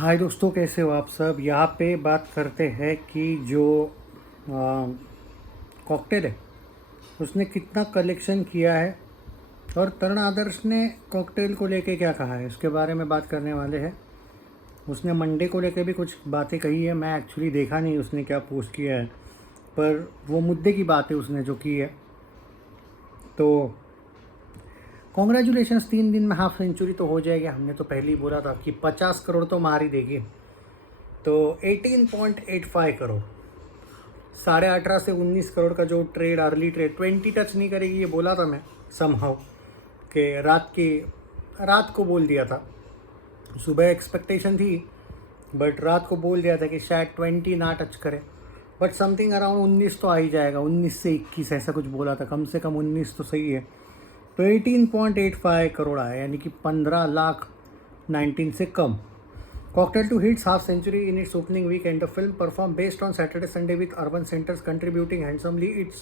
हाय दोस्तों, कैसे हो आप सब। यहाँ पे बात करते हैं कि जो कॉकटेल है उसने कितना कलेक्शन किया है और तरुण आदर्श ने कॉकटेल को लेके क्या कहा है, इसके बारे में बात करने वाले हैं। उसने मंडे को लेके भी कुछ बातें कही है। मैं एक्चुअली देखा नहीं उसने क्या पोस्ट किया है, पर वो मुद्दे की बात है उसने जो की है। तो कॉन्ग्रेचुलेशंस, 3 दिन में हाफ सेंचुरी तो हो जाएगी। हमने तो पहले ही बोला था कि 50 करोड़ तो मार ही देगी। तो 18.85 करोड़, 18.5 से 19 करोड़ का जो ट्रेड, अर्ली ट्रेड 20 टच नहीं करेगी ये बोला था मैं समहाउ कि रात को बोल दिया था। सुबह एक्सपेक्टेशन थी बट रात को बोल दिया था कि शायद 20 ना टच करे, बट समथिंग अराउंड 19 तो आ ही जाएगा। 19 से 21 ऐसा कुछ बोला था, कम से कम 19 तो सही है। तो 18.85 करोड़ आया, यानी कि 15,19,000 से कम। Cocktail 2 hits half century in its opening weekend. The film performed based on Saturday Sunday with urban centers contributing handsomely its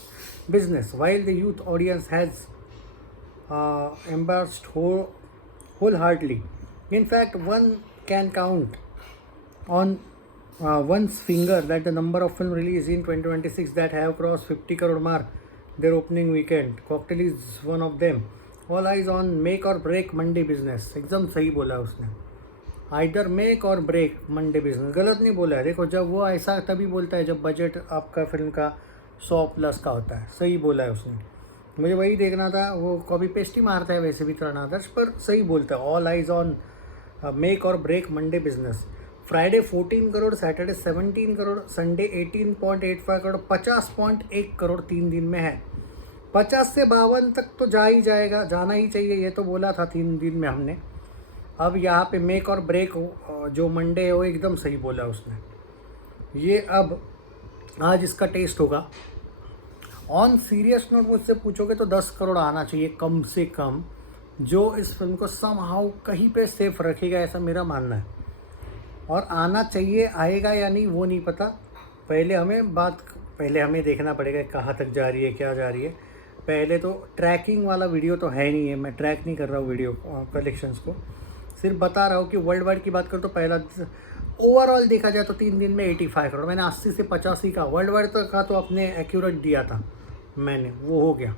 business, while the youth audience has embraced wholeheartedly. In fact, one can count on one's finger that the number of film released in 2026 that have crossed 50 crore mark their opening weekend. Cocktail is one of them. All eyes on make or break Monday business. एकदम सही बोला उसने। Either make और break Monday business, गलत नहीं बोला है। देखो, जब वो ऐसा तभी बोलता है जब बजट आपका फिल्म का 100+ का होता है। सही बोला है उसने, मुझे वही देखना था। वो कॉपी पेस्ट ही मारता है वैसे भी तरुण आदर्श, पर सही बोलता है। ऑल आइज ऑन मेक और break Monday business. Friday 14 crore, Saturday 17 crore, Sunday 18.85 crore, 50.1 crore 3 दिन में है। 50 से 52 तक तो जाना ही चाहिए, ये तो बोला था 3 दिन में हमने। अब यहाँ पे मेक और ब्रेक जो मंडे है वो एकदम सही बोला उसने। ये अब आज इसका टेस्ट होगा। ऑन सीरियस नोट मुझसे पूछोगे तो 10 करोड़ आना चाहिए कम से कम, जो इस फिल्म को समहाउ कहीं पे सेफ रखेगा, ऐसा मेरा मानना है। और आना चाहिए, आएगा या नहीं वो नहीं पता। पहले हमें देखना पड़ेगा कहाँ तक जा रही है, क्या जा रही है। पहले तो ट्रैकिंग वाला वीडियो तो है नहीं है, मैं ट्रैक नहीं कर रहा हूँ वीडियो कलेक्शंस को, सिर्फ बता रहा हूँ कि वर्ल्ड वाइड की बात करूँ तो पहला ओवरऑल देखा जाए तो 3 दिन में 85 करोड़। मैंने 80 से 85 का वर्ल्ड वाइड तक का तो अपने एक्यूरेट दिया था मैंने, वो हो गया।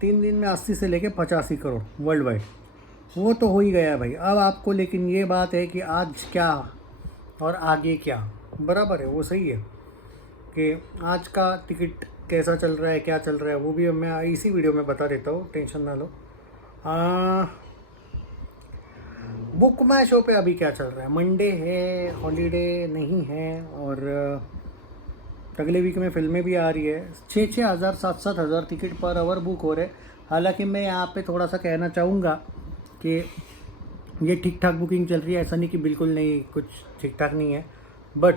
3 दिन में 80 से लेके 85 करोड़ वर्ल्ड वाइड, वो तो हो ही गया भाई। अब आपको लेकिन ये बात है कि आज क्या और आगे क्या, बराबर है, वो सही है कि आज का टिकट कैसा चल रहा है, क्या चल रहा है, वो भी मैं इसी वीडियो में बता देता हूँ, टेंशन ना लो। बुक माई शो पे अभी क्या चल रहा है। मंडे है, हॉलीडे नहीं है, और अगले वीक में फिल्में भी आ रही है। 6-6 हज़ार 7-7 हज़ार टिकट पर आवर बुक हो रहे। हालांकि मैं यहाँ पे थोड़ा सा कहना चाहूँगा कि ये ठीक ठाक बुकिंग चल रही है, ऐसा नहीं कि बिल्कुल नहीं, कुछ ठीक ठाक नहीं है। बट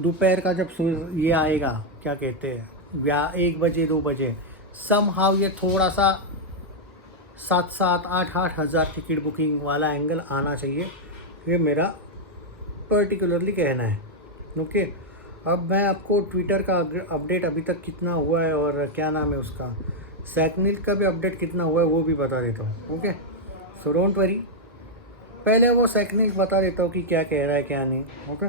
दोपहर का जब ये आएगा, क्या कहते हैं, या 1 बजे 2 बजे, समहाउ ये थोड़ा सा 7-7 8-8 हज़ार टिकट बुकिंग वाला एंगल आना चाहिए, ये मेरा पर्टिकुलरली कहना है। ओके, अब मैं आपको ट्विटर का अपडेट अभी तक कितना हुआ है और क्या नाम है उसका, सैकनिल का भी अपडेट कितना हुआ है वो भी बता देता हूँ। ओके, सो डोंट वरी, पहले वो सैकनिल बता देता हूँ कि क्या कह रहा है क्या नहीं। ओके,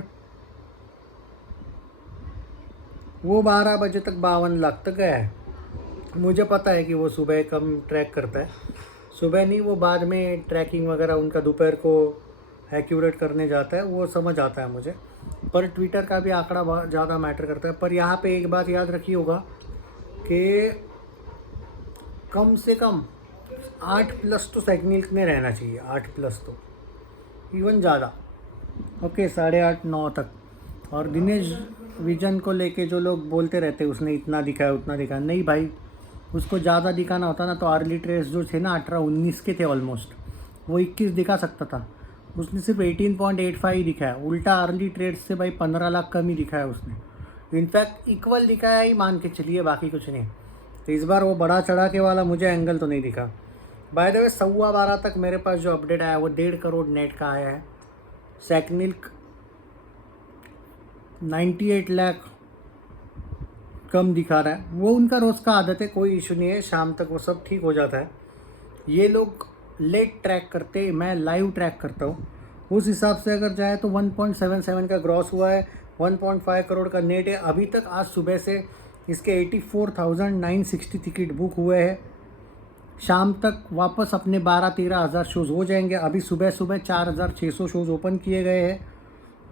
वो 12 बजे तक 52 लाख तक गया है। मुझे पता है कि वो सुबह कम ट्रैक करता है, सुबह नहीं, वो बाद में ट्रैकिंग वगैरह उनका दोपहर को एक्यूरेट करने जाता है, वो समझ आता है मुझे। पर ट्विटर का भी आंकड़ा बहुत ज़्यादा मैटर करता है। पर यहाँ पे एक बात याद रखी होगा कि कम से कम 8+ तो सैकनिल में रहना चाहिए, 8+ तो, इवन ज़्यादा। ओके, 8.5-9 तक। और दिनेश विजन को लेके जो लोग बोलते रहते उसने इतना दिखाया उतना दिखाया, नहीं भाई, उसको ज़्यादा दिखाना होता ना तो अर्ली ट्रेड्स जो थे ना 18-19 के थे ऑलमोस्ट, वो 21 दिखा सकता था। उसने सिर्फ 18.85 ही दिखाया। उल्टा अर्ली ट्रेड्स से भाई 15 लाख कम ही दिखाया उसने। इनफैक्ट इक्वल दिखाया ही मान के चलिए, बाकी कुछ नहीं। तो इस बार वो बड़ा चढ़ा के वाला मुझे एंगल तो नहीं दिखा। बाय द वे 12:15 तक मेरे पास जो अपडेट आया वो 1.5 करोड़ नेट का आया है। सैकनिल 98 लाख कम दिखा रहा है। वो उनका रोज़ का आदत है, कोई इशू नहीं है, शाम तक वो सब ठीक हो जाता है। ये लोग लेट ट्रैक करते, मैं लाइव ट्रैक करता हूँ। उस हिसाब से अगर जाए तो 1.77 का ग्रॉस हुआ है, 1.5 करोड़ का नेट है। अभी तक आज सुबह से इसके 84,960 टिकट बुक हुए हैं। शाम तक वापस अपने 12-13 हज़ार शोज़ हो जाएंगे। अभी सुबह सुबह 4,600 शोज़ ओपन किए गए हैं।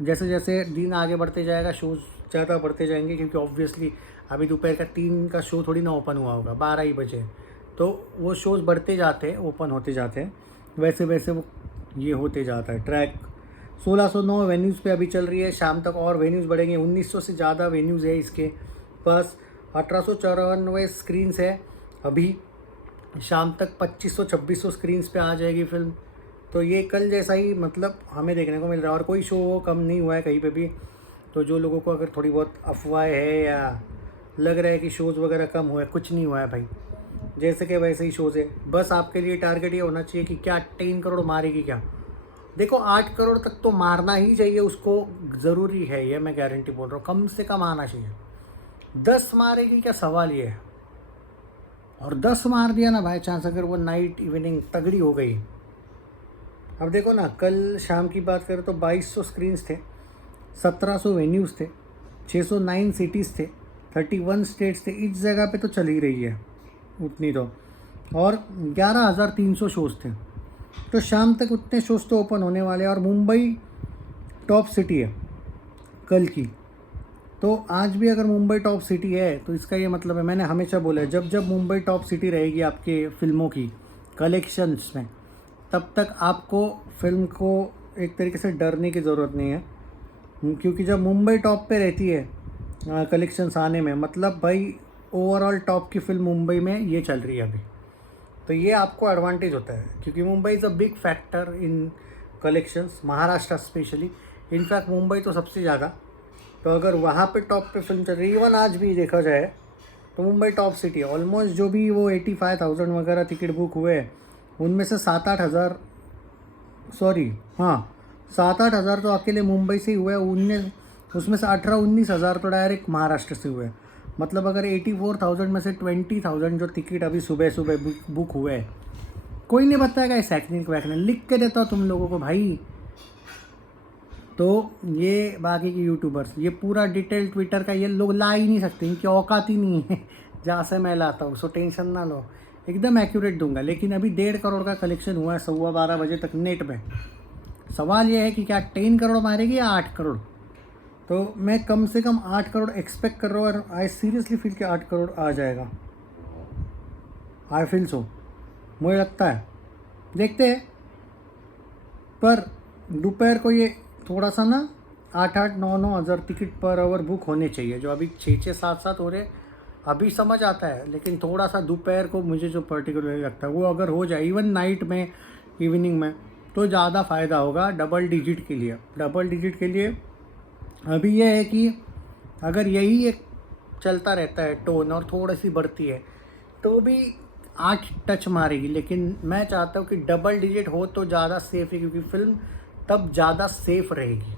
जैसे जैसे दिन आगे बढ़ते जाएगा शोज़ ज़्यादा बढ़ते जाएंगे, क्योंकि ऑब्वियसली अभी दोपहर का 3 का शो थोड़ी ना ओपन हुआ होगा, 12 ही बजे, तो वो शोज़ बढ़ते जाते हैं, ओपन होते जाते हैं, वैसे वैसे वो ये होते जाता है ट्रैक। 1609 वेन्यूज़ पे अभी चल रही है। शाम तक और वेन्यूज़ बढ़ेंगे, 1900 से ज़्यादा वेन्यूज़ है इसके पास। 1894 स्क्रीन्स है अभी। शाम तक 2500-2600 स्क्रीन्स पे आ जाएगी फ़िल्म। तो ये कल जैसा ही मतलब हमें देखने को मिल रहा है, और कोई शो कम नहीं हुआ है कहीं पे भी। तो जो लोगों को अगर थोड़ी बहुत अफवाह है या लग रहा है कि शोज़ वगैरह कम हुआ है, कुछ नहीं हुआ है भाई, जैसे कि वैसे ही शोज़ है। बस आपके लिए टारगेट ये होना चाहिए कि क्या 10 करोड़ मारेगी क्या। देखो 8 करोड़ तक तो मारना ही चाहिए उसको, ज़रूरी है ये, मैं गारंटी बोल रहा हूँ, कम से कम आना चाहिए। 10 मारेगी क्या, सवाल ये है। और 10 मार दिया ना बाई चांस, अगर वो नाइट इवनिंग तगड़ी हो गई। अब देखो ना, कल शाम की बात करें तो 2200 स्क्रीन्स थे, 1700 वेन्यूज़ थे, 609 सिटीज़ थे, 31 स्टेट्स थे। इस जगह पे तो चल ही रही है उतनी तो, और 11,300 शोज़ थे। तो शाम तक उतने शोज़ तो ओपन होने वाले हैं। और मुंबई टॉप सिटी है कल की, तो आज भी अगर मुंबई टॉप सिटी है तो इसका ये मतलब है, मैंने हमेशा बोला है, जब जब मुंबई टॉप सिटी रहेगी आपके फिल्मों की कलेक्शंस में, तब तक आपको फिल्म को एक तरीके से डरने की ज़रूरत नहीं है। क्योंकि जब मुंबई टॉप पे रहती है कलेक्शंस आने में, मतलब भाई ओवरऑल टॉप की फिल्म मुंबई में ये चल रही है अभी। तो ये आपको एडवांटेज होता है, क्योंकि Mumbai is a big factor in collections, Maharashtra specially. In fact Mumbai तो सबसे ज़्यादा। तो अगर वहाँ पे टॉप पे फिल्म चल रही है, इवन आज भी देखा जाए तो मुंबई टॉप सिटी है। ऑलमोस्ट जो भी वो 85,000 वगैरह टिकट बुक हुए हैं, उनमें से 7-8 हज़ार, सॉरी हाँ 7-8 हज़ार तो अकेले मुंबई से ही हुए हैं। उसमें से 18-19 हज़ार तो डायरेक्ट महाराष्ट्र से हुए हैं। मतलब अगर 84,000 में से 20,000 जो टिकट अभी सुबह सुबह बुक हुए हैं, कोई नहीं बताएगा इस हैकनिंग वैकनिंग, लिख के देता हूँ तुम लोगों को भाई। तो ये बाकी के यूट्यूबर्स ये पूरा डिटेल ट्विटर का ये लोग ला ही नहीं सकते, इनकी औकात ही नहीं है जहाँ से मैं लाता हूँ। सो टेंशन ना लो, एकदम एक्यूरेट दूंगा। लेकिन अभी 1.5 करोड़ का कलेक्शन हुआ है 12:15 बजे तक नेट में। सवाल ये है कि क्या 10 करोड़ मारेगी या 8 करोड़। तो मैं कम से कम 8 करोड़ एक्सपेक्ट कर रहा हूँ, और आई सीरियसली फील कि 8 करोड़ आ जाएगा। आई फील सो, मुझे लगता है, देखते हैं। पर दोपहर को ये थोड़ा सा ना 8-8, 9-9 हज़ार टिकट पर आवर बुक होने चाहिए। जो अभी 6-6, 7-7 हो रहे अभी समझ आता है, लेकिन थोड़ा सा दोपहर को मुझे जो पर्टिकुलरली लगता है वो अगर हो जाए इवन नाइट में, इवनिंग में, तो ज़्यादा फ़ायदा होगा डबल डिजिट के लिए। डबल डिजिट के लिए अभी ये है कि अगर यही एक चलता रहता है टोन और थोड़ी सी बढ़ती है, तो भी 8 टच मारेगी। लेकिन मैं चाहता हूँ कि डबल डिजिट हो तो ज़्यादा सेफ़ है, क्योंकि फिल्म तब ज़्यादा सेफ़ रहेगी।